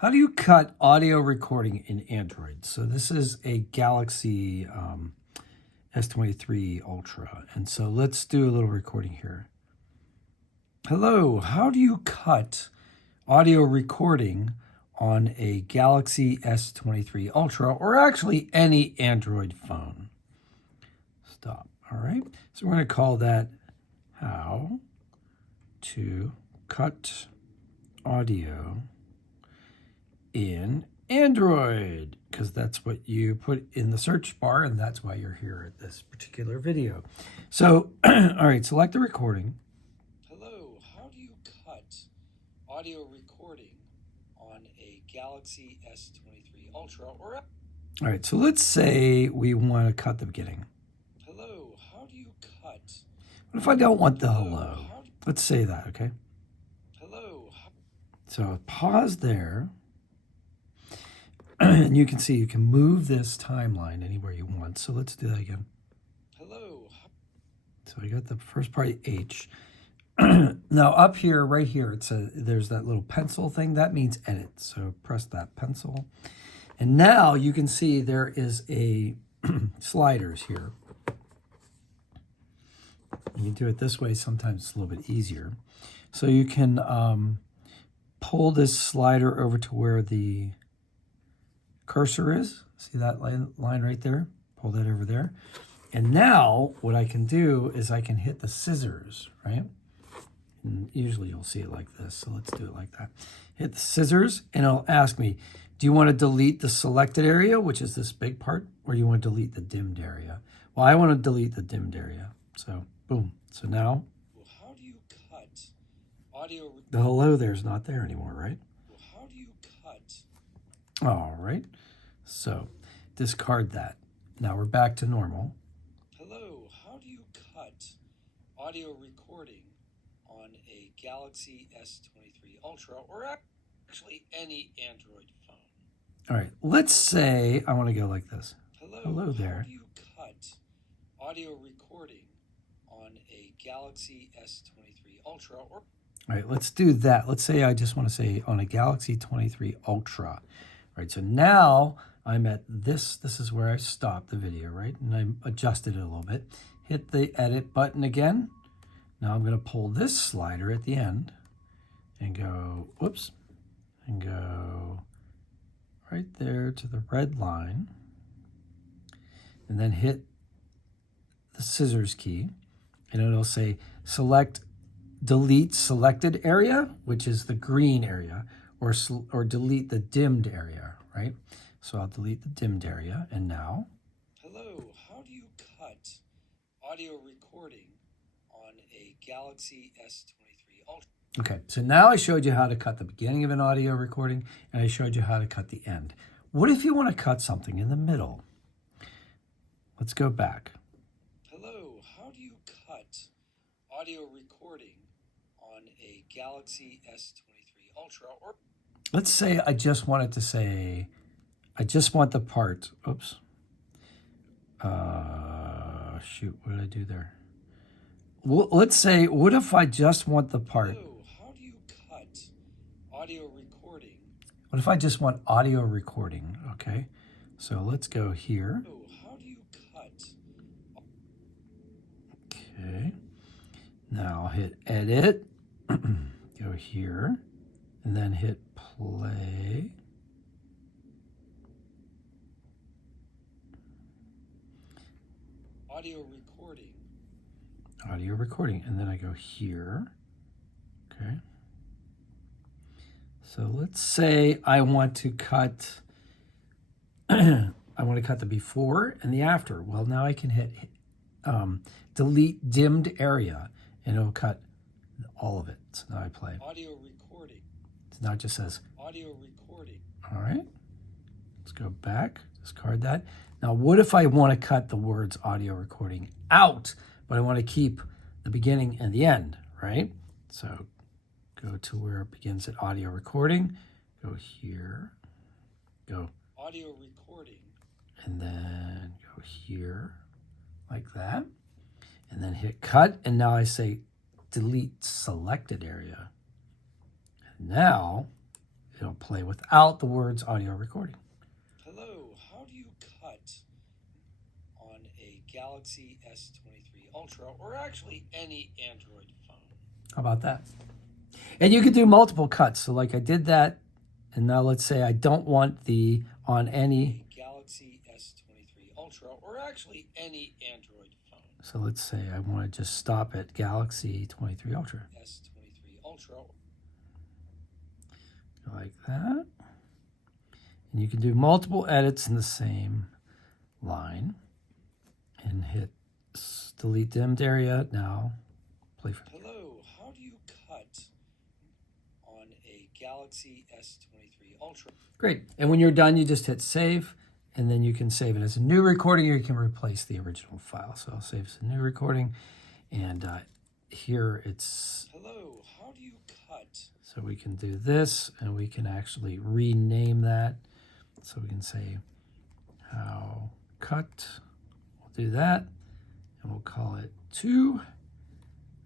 How do you cut audio recording in Android? So this is a Galaxy S23 Ultra. And so let's do a little recording here. Hello, how do you cut audio recording on a Galaxy S23 Ultra, or actually any Android phone? Stop. All right. So we're going to call that how to cut audio in Android, because that's what you put in the search bar, and that's why you're here at this particular video. So, all right, select the recording. Hello, how do you cut audio recording on a Galaxy S23 Ultra? Or all right, so let's say we want to cut the beginning. Hello, how do you cut? What if I don't want the hello? Let's say that, okay? Hello. So pause there. And you can see you can move this timeline anywhere you want. So let's do that again. Hello. So I got the first part H. Now up here, right here, there's that little pencil thing. That means edit. So press that pencil. And now you can see there is a sliders here. You do it this way. Sometimes it's a little bit easier. So you can pull this slider over to where the cursor is. See that line right there? Pull that over there. And now what I can do is I can hit the scissors, right? And usually you'll see it like this. So let's do it like that. Hit the scissors and it'll ask me, do you want to delete the selected area, which is this big part, or do you want to delete the dimmed area? Well, I want to delete the dimmed area. So boom. So now, well, how do you cut audio? The hello there's not there anymore, right? Well, how do you cut? All right. So discard that. Now we're back to normal. Hello, how do you cut audio recording on a Galaxy S23 Ultra, or actually any Android phone? All right, let's say I want to go like this. Hello there. How do you cut audio recording on a Galaxy S23 Ultra? Or all right, let's do that. Let's say I just want to say on a Galaxy 23 Ultra. All right, so now I'm at this. This is where I stopped the video, right? And I adjusted it a little bit. Hit the edit button again. Now I'm going to pull this slider at the end and go, whoops, and go right there to the red line. And then hit the scissors key. And it'll say delete selected area, which is the green area, or delete the dimmed area, right? So I'll delete the dimmed area. And now, hello, how do you cut audio recording on a Galaxy S23 Ultra? Okay, so now I showed you how to cut the beginning of an audio recording, and I showed you how to cut the end. What if you want to cut something in the middle? Let's go back. Hello, how do you cut audio recording on a Galaxy S23 Ultra? Or let's say I just wanted to say, I just want the part, oops. Shoot, what did I do there? Well, let's say, what if I just want the part? Hello, how do you cut audio recording? What if I just want audio recording? Okay, so let's go here. Hello, how do you cut? Okay, now I'll hit edit, go here, and then hit play. Audio recording, and then I go here. Okay. So let's say I want to cut I want to cut the before and the after. Well, now I can hit delete dimmed area, and it'll cut all of it. So now I play audio recording. So now it just says audio recording. All right. Let's go back, discard that. Now, what if I want to cut the words audio recording out, but I want to keep the beginning and the end, right? So go to where it begins at audio recording, go here, go audio recording, and then go here like that, and then hit cut. And now I say delete selected area. And now it'll play without the words audio recording. Hello, how do you cut on a Galaxy S23 Ultra, or actually any Android phone? How about that? And you can do multiple cuts. So like I did that, and now let's say I don't want the on any Galaxy S23 Ultra, or actually any Android phone. So let's say I want to just stop at Galaxy 23 Ultra. S23 Ultra. Like that. And you can do multiple edits in the same line. And hit delete dimmed area. Now play for. Hello, how do you cut on a Galaxy S23 Ultra? Great. And when you're done, you just hit save. And then you can save it as a new recording, or you can replace the original file. So I'll save as a new recording. And here it's... Hello, how do you cut? So we can do this, and we can actually rename that. So we can say how cut. We'll do that. And we'll call it to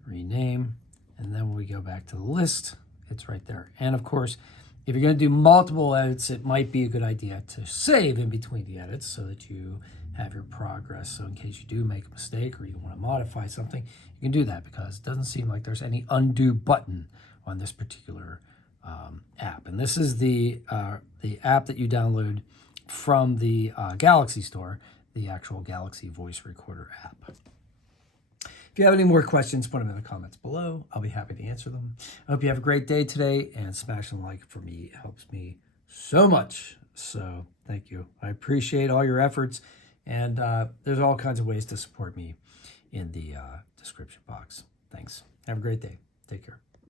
rename. And then when we go back to the list, it's right there. And of course, if you're going to do multiple edits, it might be a good idea to save in between the edits so that you have your progress. So in case you do make a mistake or you want to modify something, you can do that, because it doesn't seem like there's any undo button on this particular app. And this is the app that you download from the Galaxy Store, the actual Galaxy Voice Recorder app. If you have any more questions, put them in the comments below. I'll be happy to answer them. I hope you have a great day today, and smashing the like for me helps me so much. So thank you. I appreciate all your efforts, and there's all kinds of ways to support me in the description box. Thanks. Have a great day. Take care.